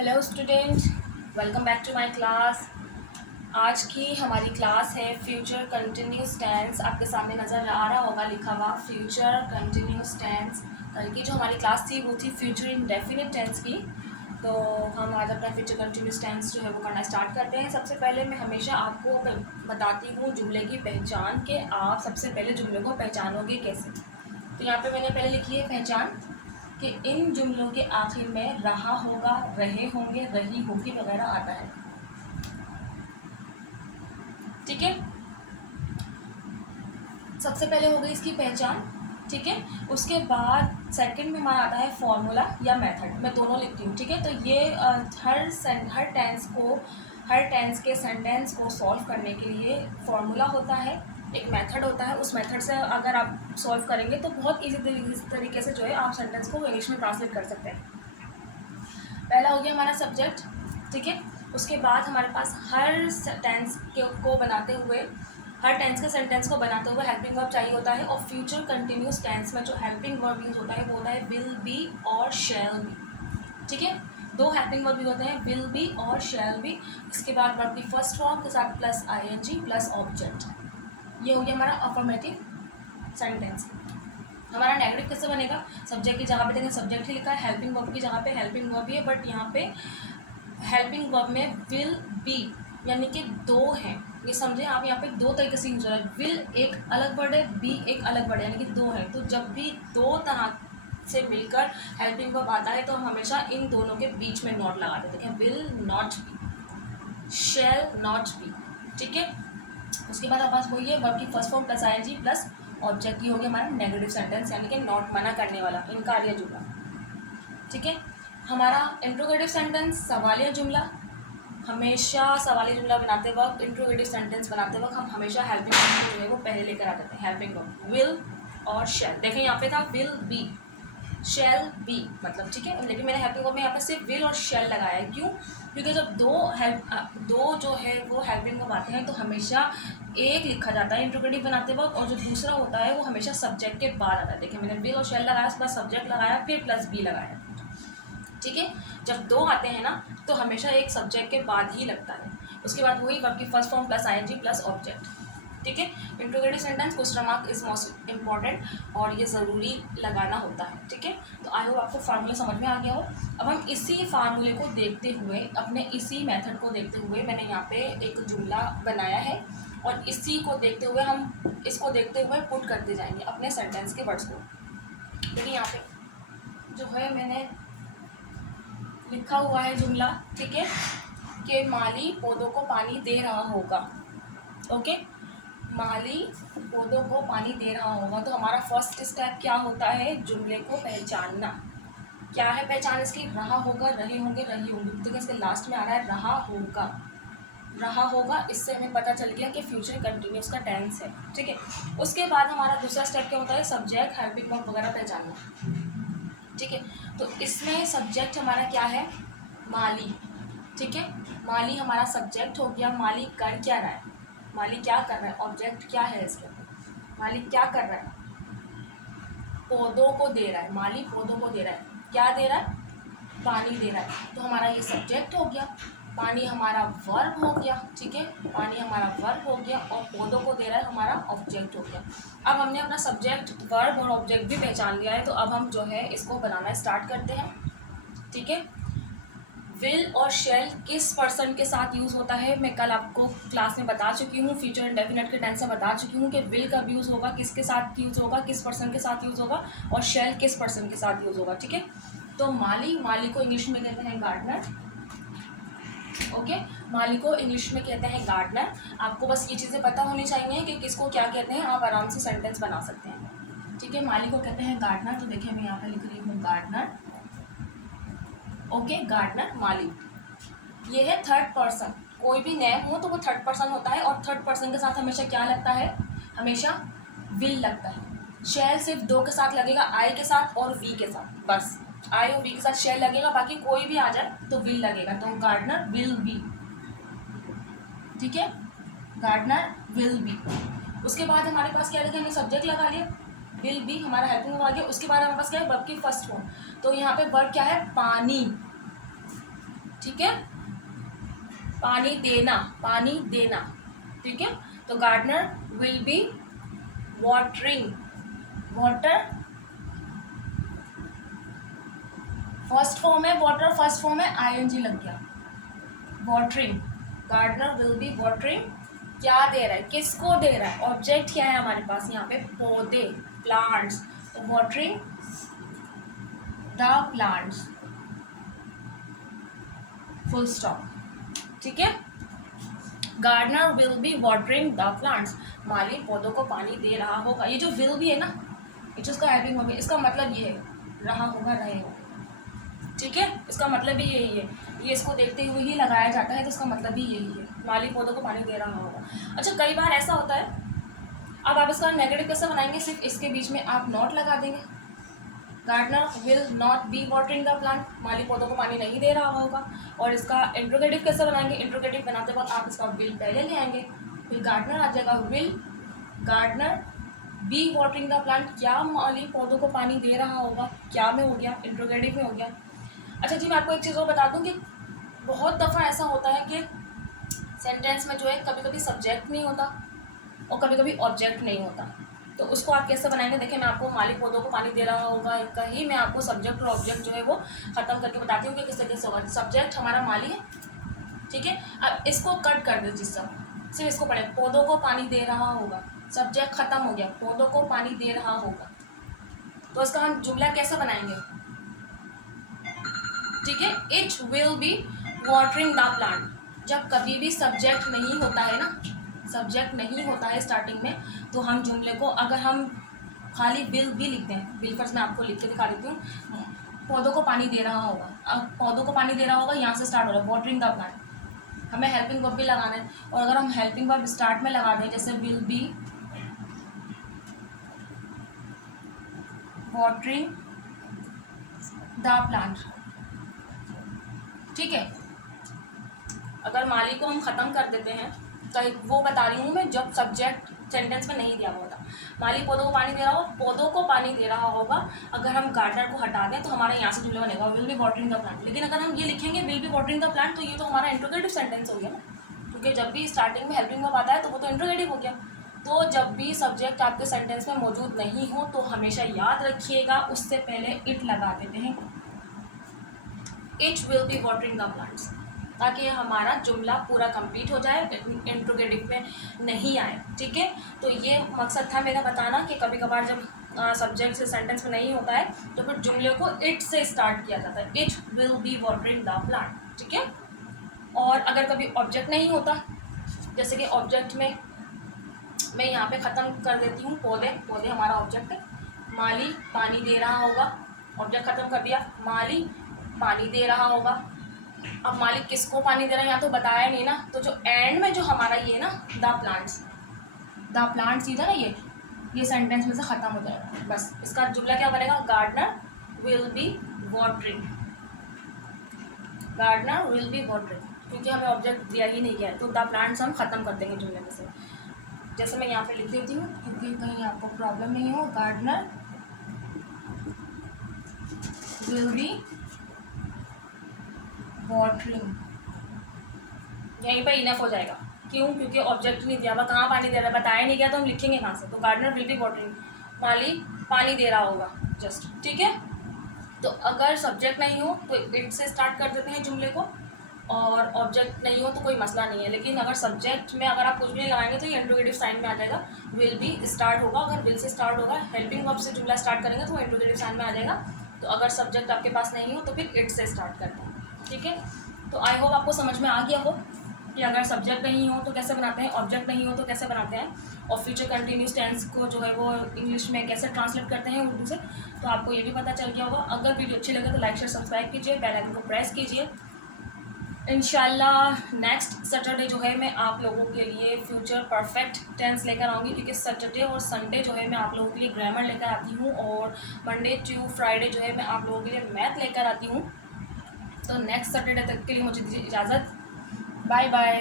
Hello student, welcome back to my class. आज की हमारी क्लास है फ्यूचर कंटिन्यूस टेंस। आपके सामने नज़र आ रहा होगा लिखा हुआ फ्यूचर कंटिन्यूस टेंस। कल की जो हमारी क्लास थी वो थी फ्यूचर इंडेफिनिट टेंस की। तो हम आज अपना फ्यूचर कंटिन्यूस टेंस जो है वो करना स्टार्ट करते हैं। सबसे पहले मैं हमेशा आपको बताती हूँ जुमले की पहचान के आप सबसे पहले जुमले को पहचानोगे कैसे। तो यहाँ पे मैंने पहले लिखी है पहचान कि इन जुमलों के आखिर में रहा होगा, रहे होंगे, रही होगी वगैरह आता है। ठीक है, सबसे पहले हो गई इसकी पहचान। ठीक है, उसके बाद सेकंड में हमारा आता है फॉर्मूला या मेथड। मैं दोनों लिखती हूँ। ठीक है, तो ये हर टेंस के सेंटेंस को सॉल्व करने के लिए फॉर्मूला होता है, एक मेथड होता है। उस मेथड से अगर आप सॉल्व करेंगे तो बहुत ईजी तरीके से जो है आप सेंटेंस को इंग्लिश में ट्रांसलेट कर सकते हैं। पहला हो गया हमारा सब्जेक्ट। ठीक है, उसके बाद हमारे पास हर टेंस को बनाते हुए, हर टेंस के सेंटेंस को बनाते हुए हेल्पिंग वर्ब चाहिए होता है। और फ्यूचर कंटिन्यूस टेंस में जो हेल्पिंग वर्ब यूज होता है वो होता है विल बी और शैल बी। ठीक है, दो हेल्पिंग वर्ब यूज होते हैं, विल बी और शैल बी। इसके बाद वर्ब की फर्स्ट फॉर्म के साथ प्लस आईएनजी प्लस ऑब्जेक्ट। ये हो गया हमारा अफर्मेटिव सेंटेंस। हमारा नेगेटिव कैसे बनेगा? सब्जेक्ट की जगह पे देखें सब्जेक्ट ही लिखा है, हेल्पिंग वर्ब की जगह पे हेल्पिंग वर्ब ही है, बट यहाँ पे हेल्पिंग वर्ब में विल बी यानी कि दो हैं। ये समझे आप, यहाँ पे दो तरीके से यूज हो रहा है। विल एक अलग वर्ड है, बी एक अलग वर्ड है, यानी कि दो है। तो जब भी दो तरह से मिलकर हेल्पिंग वर्ब आता है तो हम हमेशा इन दोनों के बीच में नॉट लगा देते हैं। Will not B, shall not be. ठीक है, उसके बाद हमारे पास वही है वर्ब की first form plus ING plus object. ये हो गया हमारा नेगेटिव सेंटेंस यानी कि नॉट मना करने वाला, इनकार्य जुमला। ठीक है, हमारा इंट्रोगेटिव सेंटेंस सवालिया जुमला। हमेशा सवालिया जुमला बनाते वक्त, इंट्रोगेटिव सेंटेंस बनाते वक्त हम हमेशा हेल्पिंग वर्ब जो है वो पहले लेकर आ जाते हैं। हेल्पिंग वर्ब विल और शैल। देखें यहाँ पे था विल बी, शैल बी मतलब। ठीक है, लेकिन मैंने हेल्पिंग वर्ब में यहाँ पे सिर्फ विल और शैल लगाया है। क्यों? क्योंकि जब दो जो है वो हेल्पिंग वर्ब आते हैं तो हमेशा एक लिखा जाता है इंट्रोगेटिव बनाते वक्त, और जो दूसरा होता है वो हमेशा सब्जेक्ट के बाद आता है। देखिए मैंने विल और शैल लगाया, उसके बाद सब्जेक्ट लगाया, फिर प्लस बी लगाया। ठीक है, जब दो आते हैं ना तो हमेशा एक सब्जेक्ट के बाद ही लगता है। उसके बाद वही वर्ब की first form plus ING plus object. ठीक है, interrogative sentence question mark is most important और ये ज़रूरी लगाना होता है। ठीक है, तो आई होप आपको फार्मूला समझ में आ गया हो। अब हम इसी फार्मूले को देखते हुए, अपने इसी मेथड को देखते हुए मैंने यहाँ पे एक जुमला बनाया है, और इसी को देखते हुए हम इसको देखते हुए पुट करते जाएंगे अपने सेंटेंस के वर्ड्स को। देखिए यहाँ पे जो है मैंने लिखा हुआ है जुमला। ठीक है, कि माली पौधों को पानी दे रहा होगा। ओके, माली पौधों को पानी दे रहा होगा। तो हमारा फर्स्ट स्टेप क्या होता है? जुमले को पहचानना। क्या है पहचान इसकी? रहा होगा, रहे होंगे, रही होंगी। तो इसके लास्ट में आ रहा है रहा होगा, रहा होगा। इससे हमें पता चल गया कि फ्यूचर कंटिन्यूस का टेंस है। ठीक है, उसके बाद हमारा दूसरा स्टेप क्या होता है? सब्जेक्ट, हेल्पिंग वर्ब वगैरह पहचानना। ठीक है, तो इसमें सब्जेक्ट हमारा क्या है? माली। ठीक है, माली हमारा सब्जेक्ट हो गया। माली कर क्या रहा है? माली क्या कर रहा है? ऑब्जेक्ट क्या है इसके? माली क्या कर रहा है? पौधों को दे रहा है। माली पौधों को दे रहा है। क्या दे रहा है? पानी दे रहा है। तो हमारा ये सब्जेक्ट हो गया, पानी हमारा वर्ब हो गया। ठीक है, पानी हमारा वर्ब हो गया और पौधों को दे रहा है हमारा ऑब्जेक्ट हो गया। अब हमने अपना सब्जेक्ट, वर्ब और ऑब्जेक्ट भी पहचान लिया है, तो अब हम जो है इसको बनाना स्टार्ट करते हैं। ठीक है, विल और शैल किस पर्सन के साथ यूज़ होता है मैं कल आपको क्लास में बता चुकी हूँ। फ्यूचर इंडेफिनिट के टेंस में बता चुकी हूँ कि विल कब यूज़ होगा, किसके साथ यूज़ होगा, किस पर्सन के साथ यूज़ होगा, और शैल किस पर्सन के साथ यूज़ होगा। ठीक है, तो माली, माली को इंग्लिश में कहते हैं गार्डनर। ओके, माली को इंग्लिश में कहते हैं गार्डनर। आपको बस ये चीज़ें पता होनी चाहिए कि किसको क्या कहते हैं, आप आराम से सेंटेंस बना सकते हैं। ठीक है, माली को कहते हैं गार्डनर। तो देखिए मैं यहाँ पे लिख रही हूँ गार्डनर। ओके, गार्डनर माली। ये है थर्ड पर्सन। कोई भी नेम हो तो वो थर्ड पर्सन होता है, और थर्ड पर्सन के साथ हमेशा क्या लगता है? हमेशा विल लगता है। शैल सिर्फ दो के साथ लगेगा, आई के साथ और वी के साथ, बस आई और वी के साथ शैल लगेगा, बाकी कोई भी आ जाए तो विल लगेगा। तो गार्डनर विल बी। ठीक है, गार्डनर विल बी। उसके बाद हमारे पास क्या लिखा? हमने सब्जेक्ट लगा लिया, विल बी हमारा हेल्पिंग वर्ब आ गया। उसके बाद हमारे पास क्या है? वर्ब की फर्स्ट फॉर्म। तो यहाँ पे वर्ब क्या है? पानी। ठीक है, पानी देना, पानी देना, ठीक है। तो gardener will be watering, water first form है, वाटर फर्स्ट फॉर्म है, आईएनजी लग गया, watering. Gardener will be watering, क्या दे रहा है, किसको दे रहा है, ऑब्जेक्ट क्या है हमारे पास यहाँ पे, पौधे, प्लांट्स, तो watering the plants, full stop, ठीक है। Gardener will be watering the plants, माली पौधों को पानी दे रहा होगा। ये जो विल भी है ना, ये जो इसका हेल्पिंग वर्ब है, इसका मतलब ये है रहा होगा, रहेगा, ठीक है। इसका मतलब भी यही है, ये इसको देखते हुए ही लगाया जाता है, तो इसका मतलब भी यही है, माली पौधों को पानी दे रहा होगा। अच्छा, कई बार ऐसा होता है, अब आप इसका नेगेटिव कैसे बनाएंगे, सिर्फ इसके बीच में आप नॉट लगा देंगे, gardener will not be watering the plant, माली पौधों को पानी नहीं दे रहा होगा। और इसका इंट्रोगेटिव कैसे बनाएंगे, इंट्रोगेटिव बनाते वक्त आप इसका विल पहले ले आएंगे, फिर गार्डनर आ जाएगा, will gardener be watering the plant, क्या माली पौधों को पानी दे रहा होगा, क्या में हो गया, इंट्रोगेटिव में हो गया। अच्छा जी, मैं आपको एक चीज़ और बता दूं कि बहुत दफ़ा ऐसा होता है कि सेंटेंस में जो है कभी कभी सब्जेक्ट नहीं होता और कभी कभी ऑब्जेक्ट नहीं होता, तो उसको आप कैसे बनाएंगे, देखिए मैं आपको माली पौधों को पानी दे रहा होगा कहीं, मैं आपको सब्जेक्ट और ऑब्जेक्ट जो है वो ख़त्म करके बताती हूँ कि किस तरीके से होगा। सब्जेक्ट हमारा माली है, ठीक है। अब इसको कट कर दो, जिस सिर्फ इसको पढ़े, पौधों को पानी दे रहा होगा, सब्जेक्ट खत्म हो गया, पौधों को पानी दे रहा होगा, तो इसका हम जुमला कैसे बनाएंगे, ठीक है। It will be watering the plant, जब कभी भी सब्जेक्ट नहीं होता है ना, सब्जेक्ट नहीं होता है स्टार्टिंग में, तो हम जुमले को अगर हम खाली विल भी लिखते हैं, विल फर्स्ट मैं आपको लिख के दिखा देती हूँ, पौधों को पानी दे रहा होगा, अब पौधों को पानी दे रहा होगा यहाँ से स्टार्ट हो रहा है, वाटरिंग द प्लांट, हमें हेल्पिंग वर्ब भी लगाना है, और अगर हम हेल्पिंग वर्ब स्टार्ट में लगा दें, जैसे will be watering the plant, ठीक है। अगर माली को हम ख़त्म कर देते हैं, तो वो बता रही हूँ मैं, जब सब्जेक्ट सेंटेंस में नहीं दिया हुआ था, माली पौधों को पानी दे रहा हो, पौधों को पानी दे रहा होगा, अगर हम गार्डनर को हटा दें तो हमारा यहाँ से जुमला बनेगा will be watering the plant. लेकिन अगर हम ये लिखेंगे will be watering the plant, तो ये तो हमारा इंट्रोगेटिव सेंटेंस हो गया ना, क्योंकि जब भी स्टार्टिंग में हेल्पिंग वर्ब आता है तो वो तो इंट्रोगेटिव हो गया। तो जब भी सब्जेक्ट आपके सेंटेंस में मौजूद नहीं हो तो हमेशा याद रखिएगा, उससे पहले इट लगा देते हैं, it will be watering the plants, ताकि हमारा जुमला पूरा कंप्लीट हो जाए, इंट्रोगेटिव में नहीं आए, ठीक है। तो ये मकसद था मेरा बताना कि कभी कभार जब सब्जेक्ट से सेंटेंस में नहीं होता है तो फिर जुमले को इट से स्टार्ट किया जाता है, it will be watering the plant, ठीक है। और अगर कभी ऑब्जेक्ट नहीं होता, जैसे कि ऑब्जेक्ट में मैं यहाँ पे ख़त्म कर देती हूँ, पौधे, पौधे हमारा ऑब्जेक्ट है, माली पानी दे रहा होगा, ऑब्जेक्ट ख़त्म कर दिया, माली पानी दे रहा होगा। अब मालिक किसको पानी दे रहा है यहाँ तो बताया नहीं ना, तो जो एंड में जो हमारा ये है ना, द प्लांट्स सीधा ना, ये सेंटेंस में से ख़त्म हो जाएगा, बस इसका जुमला क्या बनेगा, gardener will be watering, gardener will be watering, क्योंकि हमें ऑब्जेक्ट दिया ही नहीं गया है, तो द प्लांट्स हम ख़त्म कर देंगे जुमले में से, जैसे मैं यहाँ पे लिख देती हूँ क्योंकि कहीं आपको प्रॉब्लम नहीं हो, गार्डनर विल बी वाटरिंग, यहीं पर इनफ हो जाएगा, क्यों, क्योंकि ऑब्जेक्ट नहीं दिया हुआ, कहाँ पानी दे रहा है बताया नहीं गया, तो हम लिखेंगे कहाँ से, तो गार्डनर विल बी वाटरिंग, माली पानी दे रहा होगा, जस्ट, ठीक है। तो अगर सब्जेक्ट नहीं हो तो इट से स्टार्ट कर देते हैं जुमले को, और ऑब्जेक्ट नहीं हो तो कोई मसला नहीं है, लेकिन अगर सब्जेक्ट में अगर आप कुछ भी लगाएंगे तो ये इंट्रोगेटिव साइन में आ जाएगा, विल बी स्टार्ट होगा, अगर विल से स्टार्ट होगा, हेल्पिंग वर्ब से जुमला स्टार्ट करेंगे तो वो इंट्रोगेटिव साइन में आ जाएगा, तो अगर सब्जेक्ट आपके पास नहीं हो तो फिर इट से स्टार्ट करते हैं, ठीक है। तो आई होप आपको समझ में आ गया हो कि अगर सब्जेक्ट नहीं हो तो कैसे बनाते हैं, ऑब्जेक्ट नहीं हो तो कैसे बनाते हैं, और फ्यूचर कंटिन्यूस टेंस को जो है वो इंग्लिश में कैसे ट्रांसलेट करते हैं उर्दू से, तो आपको ये भी पता चल गया होगा। अगर वीडियो अच्छी लगे तो लाइक शेयर सब्सक्राइब कीजिए, बेल आइकन को प्रेस कीजिए। इंशाल्लाह नेक्स्ट सैटरडे जो है मैं आप लोगों के लिए फ्यूचर परफेक्ट टेंस लेकर आऊँगी, क्योंकि सैटरडे और संडे जो है मैं आप लोगों के लिए ग्रामर लेकर आती हूँ, और मंडे टू फ्राइडे जो है मैं आप लोगों के लिए मैथ लेकर आती हूँ। तो नेक्स्ट सैटरडे तक के लिए मुझे दीजिए इजाज़त, बाय बाय।